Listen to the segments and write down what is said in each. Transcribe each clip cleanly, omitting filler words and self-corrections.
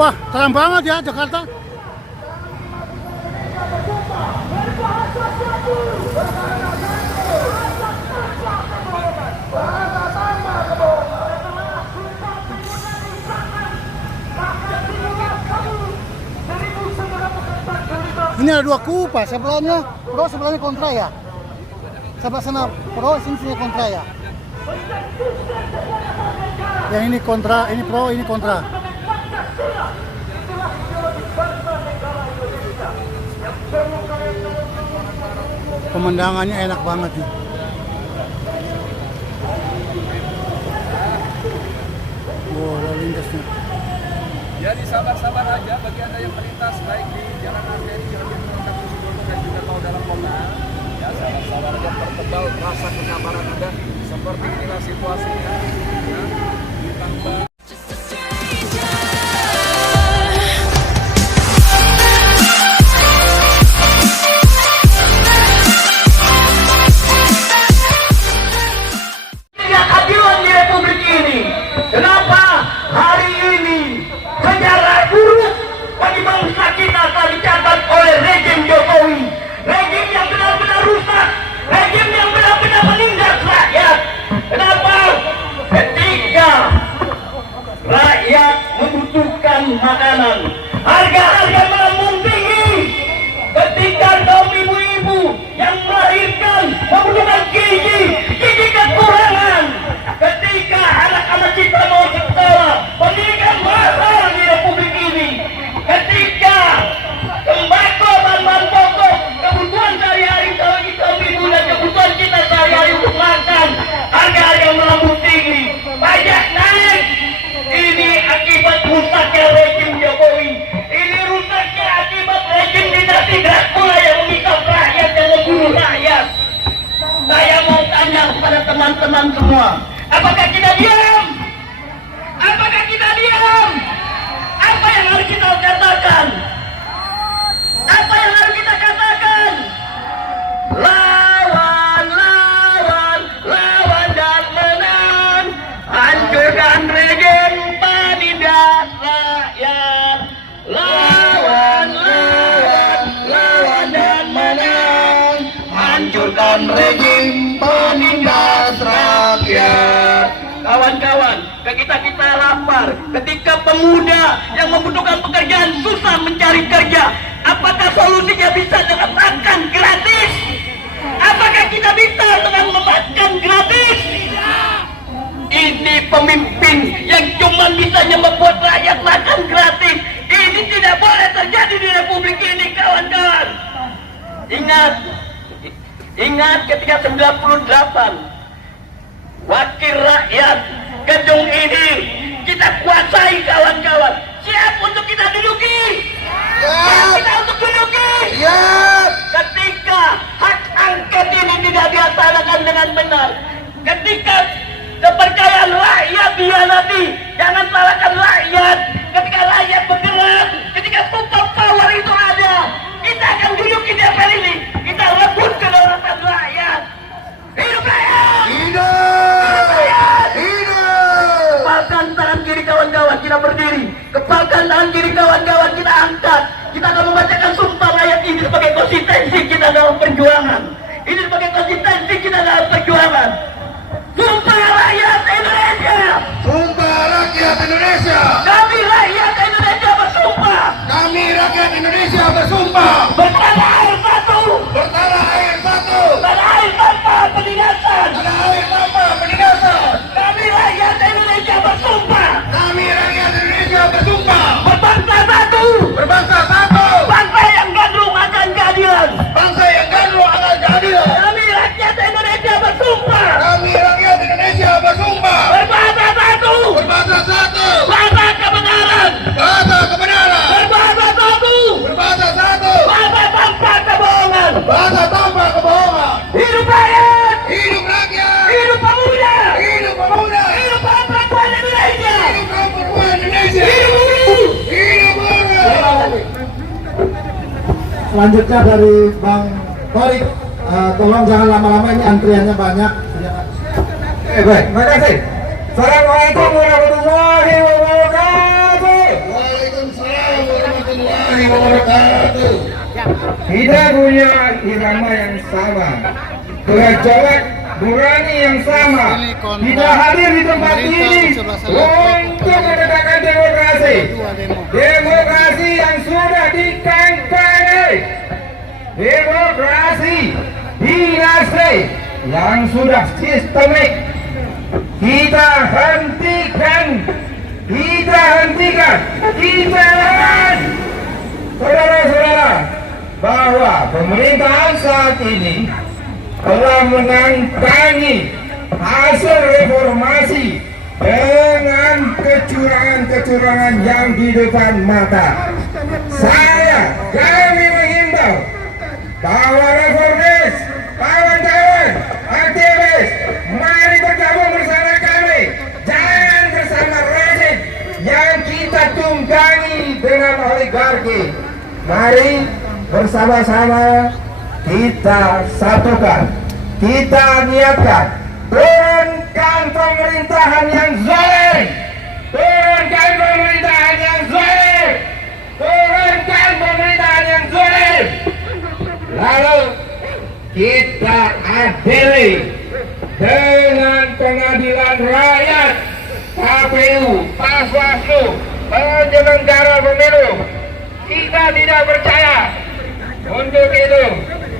Wah, terang banget ya Jakarta. Ini ada dua kupa, sebelahnya pro, sebelahnya kontra ya. Sebelah sana pro, sini kontra ya. Yang ini kontra, ini pro, ini kontra. Pemandangannya enak banget nih. Wow, lalu lintasnya. Jadi sabar-sabar aja bagi Anda yang melintas baik di Jalan Arteri, Jalan Jenderal Sudirman dan juga tol dalam kota. Ya, sabar-sabar aja, pertebal rasa kesabaran Anda. Seperti inilah situasinya. Ya, ditambah keadilan di Republik ini. Kenapa hari ini sejarah buruk bagi bangsa kita telah dicatat oleh rejim Jokowi, rejim yang benar-benar rusak, rejim yang benar-benar menindas rakyat. Kenapa? Ketika rakyat membutuhkan makanan, harga-harga melambung tinggi. Ketika kaum ibu-ibu yang melahirkan membutuhkan gizi kekurangan. Ketika anak-anak kita mau sekolah, pendidikan mahal di Republik ini. Ketika tembakau, bahan-bahan pokok, kebutuhan sehari-hari bagi kaum ibu dan kebutuhan kita sehari-hari untuk makan, harga-harga melambung tinggi, pajak naik. Ini akibat rusaknya rejim Jokowi. Ini rusaknya akibat rejim dinasti Dracula yang memisah rakyat dan membunuh rakyat. Saya mau tanya kepada teman-teman semua, apakah kita diam? Apakah kita diam? Apa yang harus kita katakan? Apa yang harus kita katakan? Lawan, lawan, lawan dan menang. Hancurkan rejim penindas rakyat. Lawan, lawan, lawan dan menang. Hancurkan rejim penindas rakyat. Kawan-kawan, kita lapar. Ketika pemuda yang membutuhkan pekerjaan susah mencari kerja, apakah solusinya bisa dengan makan gratis? Apakah kita bisa dengan memakan gratis? Ini pemimpin yang cuma bisanya membuat rakyat makan gratis. Ini tidak boleh terjadi di Republik ini, kawan-kawan. Ingat ketika 98 wakil rakyat gedung ini kita kuasai, kawan-kawan. Siap untuk kita duduki? Siap kita untuk duduki? Ketika hak angket ini tidak dilaksanakan dengan benar, ketika kepercayaan rakyat dihianati, jangan salahkan rakyat. Ketika rakyat bergerak, ketika super power itu ada, kita akan duduki DPR ini. Kita rebut kedaulatan rakyat. Hidup rakyat! Hidup rakyat! Hidup! Kepalkan tangan kiri, kawan-kawan, kita berdiri. Kepalkan tangan kiri, kawan-kawan, kita angkat. Kita akan membacakan sumpah rakyat ini sebagai konsistensi kita dalam perjuangan. Ini sebagai konsistensi kita dalam perjuangan. Sumpah rakyat Indonesia! Sumpah rakyat Indonesia! Kami rakyat Indonesia bersumpah! Kami rakyat Indonesia bersumpah! Bertanah air satu! Bertanah air satu! Tanah air tanpa penindasan! Tanah air tanpa penindasan! Kami rakyat Indonesia bersumpah! Kami rakyat Indonesia bersumpah! Berbangsa satu! Berbangsa satu! Bangsa yang gandrung akan keadilan! Bangsa yang gandrung akan keadilan! Kami rakyat Indonesia bersumpah! Kami rakyat Indonesia bersumpah! Berbangsa satu! Berbangsa satu! Bahasa kebenaran! Bahasa kebenaran! Berbangsa satu! Berbangsa satu! Bahasa tanpa kebohongan! Bahasa tanpa kebohongan! Hidup rakyat! Hidup rakyat! Hidup pemuda! Hidup pemuda! Hidup kaum perempuan Indonesia! Hidup kaum perempuan Indonesia! Hidup buruh! Hidup buruh! Selanjutnya dari Bang Torik, tolong jangan lama-lama, ini antriannya banyak. Baik, terima kasih. Assalamualaikum warahmatullahi wabarakatuh. Waalaikumsalam tidak punya irama yang sama, gejolak nurani yang sama, tidak hadir di tempat ini untuk menegakkan demokrasi. Demokrasi yang sudah dikampanye, demokrasi dinasti yang sudah sistemik. Kita hentikan, kita lawan. Saudara-saudara, bahwa pemerintahan saat ini telah mengantangi hasil reformasi dengan kecurangan-kecurangan yang di depan mata. Kami menghimbau bahwa reformis, kawan-kawan, aktivis, mari bergabung bersama kami. Jangan bersama rezim yang kita tunggangi dengan oligarki. Mari bersama-sama kita satukan, kita niatkan, turunkan pemerintahan yang zalim, turunkan pemerintahan yang zalim, turunkan pemerintahan yang zalim. Lalu kita adili dengan pengadilan rakyat, KPU, Bawaslu, penyelenggara pemilu. Kita tidak percaya. Untuk itu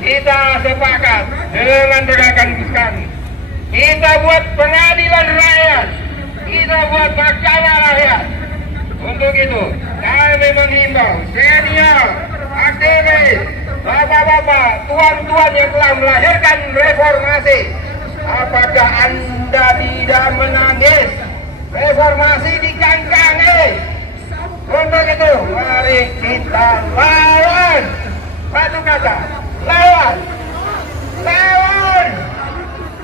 kita sepakat dengan rekan kami. Kita buat pengadilan rakyat, kita buat mahkamah rakyat. Untuk itu kami menghimbau senior, aktivis, bapak-bapak, tuan-tuan yang telah melahirkan reformasi. Apakah Anda tidak menangis? Reformasi dikangkangi. Untuk itu mari kita lawan. Satu kata, lawan, lawan.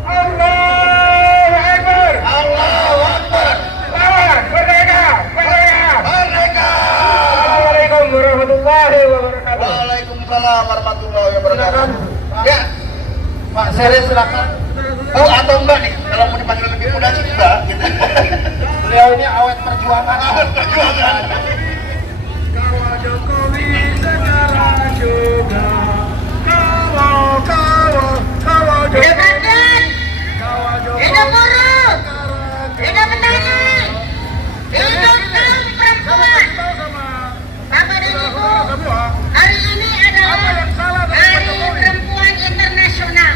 Allahu Akbar, Allahu Akbar. Lawan, merdeka, merdeka, merdeka. Assalamualaikum warahmatullahi wabarakatuh. Waalaikumsalam warahmatullahi wabarakatuh. Ya, Pak Sere silakan. Oh atau enggak nih, kalau mau dipanggil lebih muda sih enggak gitu. Beliau ini awet perjuangan. Awet perjuangan. Kawal Jokowi sekarang juga. Kawal Hidup rakyat, hidup buruh, hidup petani, hidup kaum perempuan. Bapak dan Ibu, hari ini adalah Hari Perempuan Internasional,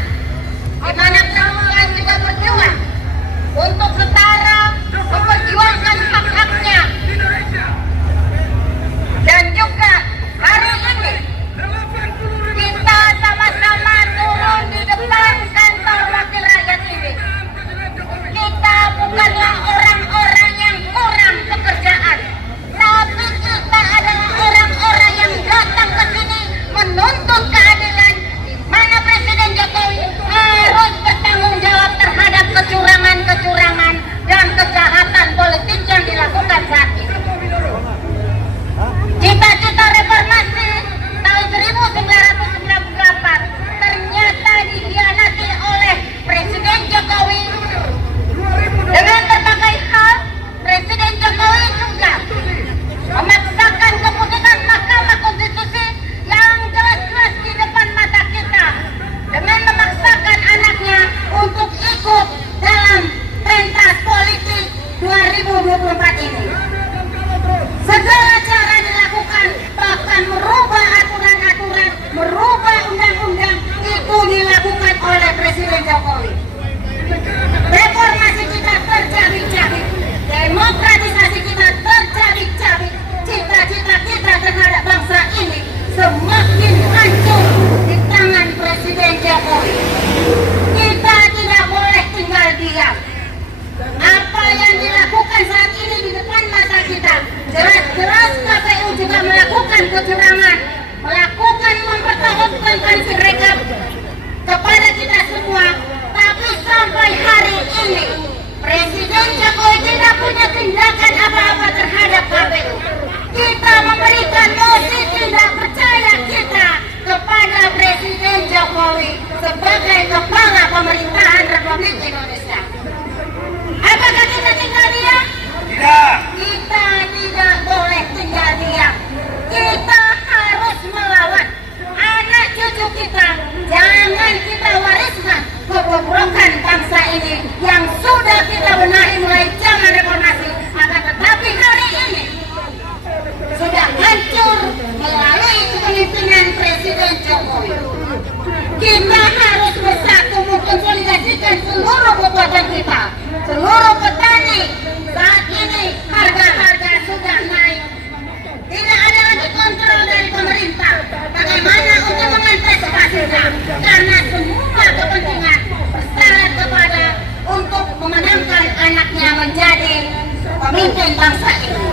di mana perempuan juga berjuang untuk setara memperjuangkan hak-haknya. Dan juga hari ini kita sama-sama turun di depan kantor wakil rakyat ini. Kita bukanlah orang-orang yang kurang pekerjaan, tapi kita adalah orang-orang yang datang ke sini menuntut keadilan, di mana Presiden Jokowi harus bertanggung jawab terhadap kecurangan-kecurangan dan kejahatan politik yang dilakukan saat ini. Cita-cita reformasi tahun 1998 ternyata dikhianati oleh Presiden Jokowi. Dengan berbagai hal, Presiden Jokowi juga memaksakan keputusan Mahkamah Konstitusi yang jelas-jelas di depan mata kita, dengan memaksakan anaknya untuk ikut dalam pentas politik 2024 ini. Segala cara dilakukan, bahkan merubah aturan-aturan, merubah undang-undang, itu dilakukan oleh Presiden Jokowi. Reformasi kita tercabik-cabik, demokratisasi kita tercabik-cabik, cita-cita kita terhadap bangsa ini semakin hancur di tangan Presiden Jokowi. Kita tidak boleh tinggal diam. Apa yang dilakukan saat ini di depan mata kita, jelas-jelas KPU juga melakukan kecurangan, melakukan mempertahankan sirekap kepada kita semua. Tapi sampai hari ini Presiden Jokowi tidak punya tindakan apa-apa terhadap KPU. Kita memberikan mosi tidak percaya kita kepada Presiden Jokowi sebagai kepala pemerintahan Republik Indonesia. Apakah kita tinggal diam? Tidak. Kita tidak boleh tinggal diam. Kita harus melawan. Anak Kita harus bersatu mengkonsolidasikan seluruh kekuatan kita. Seluruh petani saat ini harga-harga sudah naik. Tidak ada lagi kontrol dari pemerintah. Bagaimana untuk mengantisipasinya? Karena semua kepentingan bersyarat kepada untuk memenangkan anaknya menjadi pemimpin bangsa ini.